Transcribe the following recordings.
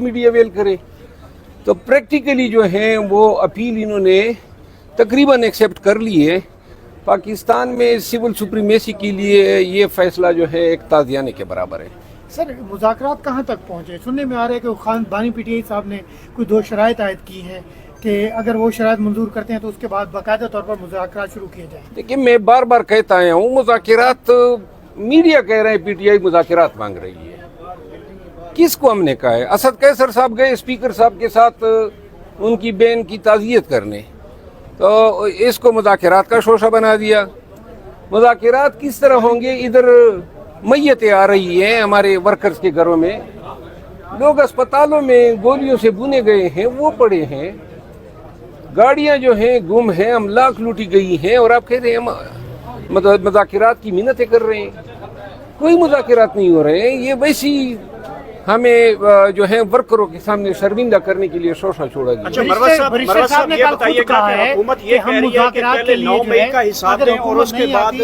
Media well کرے. تو practically جو ہیں وہ اپیل انہوں نے تقریباً ایکسیپٹ کر لی ہے. پاکستان میں سول سپریمیسی کے لیے یہ فیصلہ جو ہے ایک تازیانے کے برابر ہے. سر مذاکرات کہاں تک پہنچے؟ سننے میں آ رہا ہے کہ خان بانی پی ٹی آئی صاحب نے کوئی 2 شرائط عائد کی ہیں کہ اگر وہ شرائط منظور کرتے ہیں تو اس کے بعد باقاعدہ طور پر مذاکرات شروع کیے جائیں. دیکھیں میں بار بار کہتا آیا ہوں مذاکرات میڈیا کہہ رہے ہیں پی ٹی آئی مذاکرات مانگ رہی ہے. کس کو ہم نے کہا ہے؟ اسد قیصر صاحب گئے اسپیکر صاحب کے ساتھ ان کی بین کی تعزیت کرنے تو اس کو مذاکرات کا شوشہ بنا دیا. مذاکرات کس طرح ہوں گے؟ ادھر میتیں آ رہی ہیں ہمارے ورکرز کے گھروں میں, لوگ اسپتالوں میں گولیوں سے بونے گئے ہیں وہ پڑے ہیں, گاڑیاں جو ہیں گم ہیں, املاک لوٹی گئی ہیں اور آپ کہتے ہیں ہم مذاکرات کی منتیں کر رہے ہیں. کوئی مذاکرات نہیں ہو رہے ہیں. یہ ویسی ہمیں جو ہے ورکروں کے سامنے شرمندہ کرنے کے لیے شوشہ چھوڑا گیا. اچھا مروت صاحب یہ بتائیے گا کہ حکومت یہ کہہ رہی ہے کہ پہلے 9 مئی کا حساب دیں اور اس کے بعد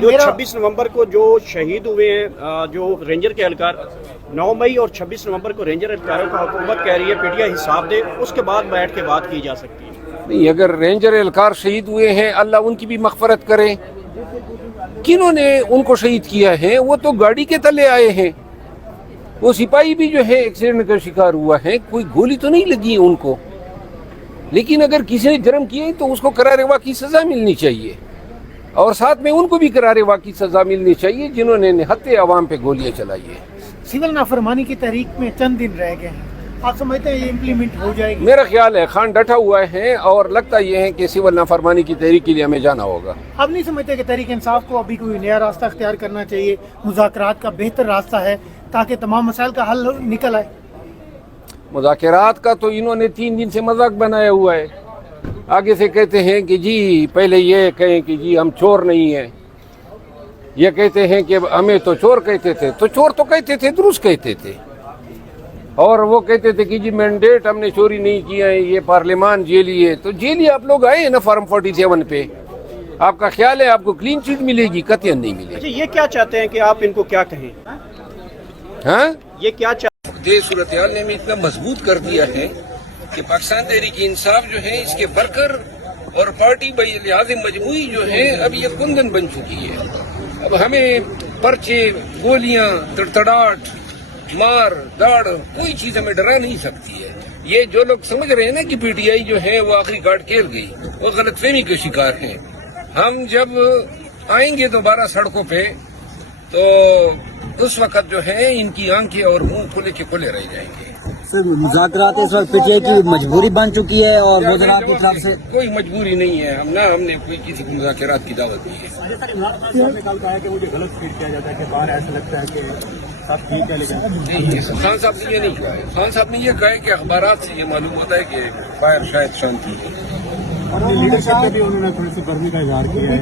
جو 26 نومبر کو جو شہید ہوئے ہیں جو رینجر کے اہلکار, 9 مئی اور 26 نومبر کو رینجر اہلکاروں کا حکومت کہہ رہی ہے پی ٹی آئی حساب دے, اس کے بعد بیٹھ کے بات کی جا سکتی ہے. نہیں, اگر رینجر اہلکار شہید ہوئے ہیں اللہ ان کی بھی مغفرت کرے. کنہوں نے ان کو شہید کیا ہے؟ وہ تو گاڑی کے تلے آئے ہیں. وہ سپاہی بھی جو ہے ایکسیڈنٹ کا شکار ہوا ہے, کوئی گولی تو نہیں لگی ہے ان کو, لیکن اگر کسی نے جرم کیے تو اس کو قرار واقعی کی سزا ملنی چاہیے اور ساتھ میں ان کو بھی قرار واقعی کی سزا ملنی چاہیے جنہوں نے نہتے عوام پہ گولیاں چلائی ہیں. سول نافرمانی کی تحریک میں چند دن رہ گئے ہیں, آپ سمجھتے ہیں یہ امپلیمنٹ ہو جائے گی؟ میرا خیال ہے خان ڈٹا ہوا ہے اور لگتا یہ ہے کہ سول نافرمانی کی تحریک کے لیے ہمیں جانا ہوگا. آپ نہیں سمجھتے کہ تحریک انصاف کو ابھی کوئی نیا راستہ اختیار کرنا چاہیے؟ مذاکرات کا بہتر راستہ ہے تاکہ تمام مسائل کا حل نکل آئے. مذاکرات کا تو انہوں نے 3 دن سے مذاق بنایا ہوا ہے. آگے سے کہتے ہیں کہ جی پہلے یہ کہیں کہ جی ہم چور نہیں ہیں, یہ کہتے ہیں کہ ہمیں تو چور کہتے تھے, تو چور تو کہتے تھے درست کہتے تھے, اور وہ کہتے تھے کہ جی مینڈیٹ ہم نے چوری نہیں کیا ہے, یہ پارلیمان جیلی ہے. تو جیلی آپ لوگ آئے ہیں نا فارم 47 پہ, آپ کا خیال ہے آپ کو کلین چیٹ ملے گی؟ قطعاً نہیں ملے گی. یہ کیا چاہتے ہیں کہ آپ ان کو کیا کہیں؟ ہاں یہ کیا چاہتے ہیں؟ صورتحال نے اتنا مضبوط کر دیا ہے کہ پاکستان تحریک انصاف جو ہے اس کے ورکر اور پارٹی لحاظ مجموعی جو ہے اب یہ کندن بن چکی ہے. اب ہمیں پرچے, گولیاں, تڑتڑاٹ, مار داڑ, کوئی چیز ہمیں ڈرا نہیں سکتی ہے. یہ جو لوگ سمجھ رہے ہیں نا کہ پی ٹی آئی جو ہے وہ آخری کارڈ کھیل گئی, وہ غلط فہمی کے شکار ہیں. ہم جب آئیں گے دوبارہ سڑکوں پہ تو اس وقت جو ہے ان کی آنکھیں اور منہ کھلے کے کھلے رہ جائیں گے. سر مذاکرات اس وقت پی ٹی آئی کی مجبوری بن چکی ہے اور وزراء کی طرف سے کوئی مجبوری نہیں ہے. ہم نے کوئی کسی کو مذاکرات کی دعوت دی ہے. خان صاحب نے یہ نہیں کہا ہے. خان صاحب نے یہ کہا ہے کہ اخبارات سے یہ معلوم ہوتا ہے کہ باہر شاید شانتی ہے. لیڈرشپ میں بھی انہوں نے تھوڑی سی گرمی کا اظہار کیا ہے.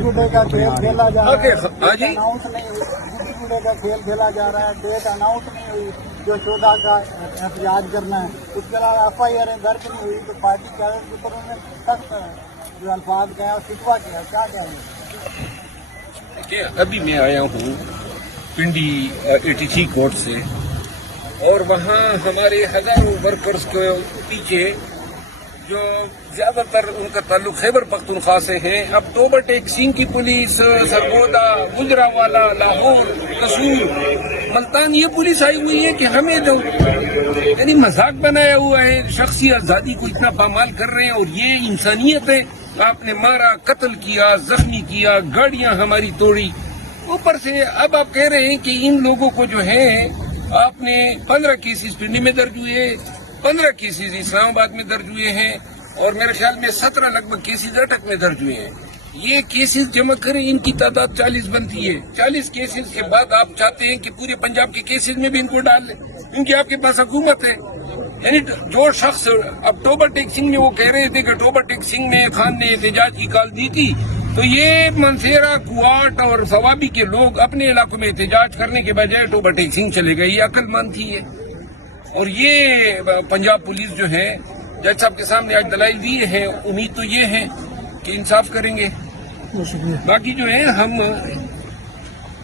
کا کھیل کھیلا جا رہا ہے, ڈیٹ اناؤنس نہیں ہوئی جو 14 کا احتجاج کرنا ہے, اس کے علاوہ ایف آئی آر درج نہیں ہوئی, تو پارٹی قیادت کے اوپر انہوں نے سخت جو الفاظ کہے اور شکوہ کیا, کیا کہیں گے؟ ابھی میں آیا ہوں پنڈی 83 کورٹ سے, اور وہاں ہمارے ہزاروں ورکرز کے پیچھے جو زیادہ تر ان کا تعلق خیبر پختونخوا سے ہیں, اکتوبر ٹیکسنگ کی پولیس, سرگودا, گجرانوالہ, لاہور, قصور, ملتان, یہ پولیس آئی ہوئی ہے کہ ہمیں جو یعنی مذاق بنایا ہوا ہے, شخصی آزادی کو اتنا پامال کر رہے ہیں. اور یہ انسانیت ہے؟ آپ نے مارا, قتل کیا, زخمی کیا, گاڑیاں ہماری توڑی, اوپر سے اب آپ کہہ رہے ہیں کہ ان لوگوں کو جو ہے آپ نے 15 کیسز پنڈی میں درج ہوئے, 15 کیسز اسلام آباد میں درج ہوئے ہیں, اور میرے خیال میں 17 لگ بھگ کیسز اٹک میں درج ہوئے ہیں. یہ کیسز جمع کریں, ان کی تعداد 40 بنتی ہے. 40 کیسز کے بعد آپ چاہتے ہیں کہ پورے پنجاب کے کیسز میں بھی ان کو ڈال لیں, کیونکہ آپ کے پاس حکومت ہے. یعنی جو شخص اکتوبر ٹیکسنگ میں وہ کہہ رہے تھے کہ اکتوبر ٹیکسنگ میں خان نے احتجاج کی کال دی تھی, تو یہ منصیرہ, کوارٹ اور ثوابی کے لوگ اپنے علاقوں میں احتجاج کرنے کے بجائے اکتوبر ٹیکسنگ چلے گئے. یہ عقل مند تھی ہے. اور یہ پنجاب پولیس جو ہے جج صاحب کے سامنے آج دلائل دیے ہیں, امید تو یہ ہے کہ انصاف کریں گے. باقی جو ہے ہم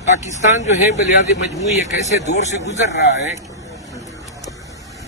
پاکستان جو ہے بلحاظ مجموعی ایک ایسے دور سے گزر رہا ہے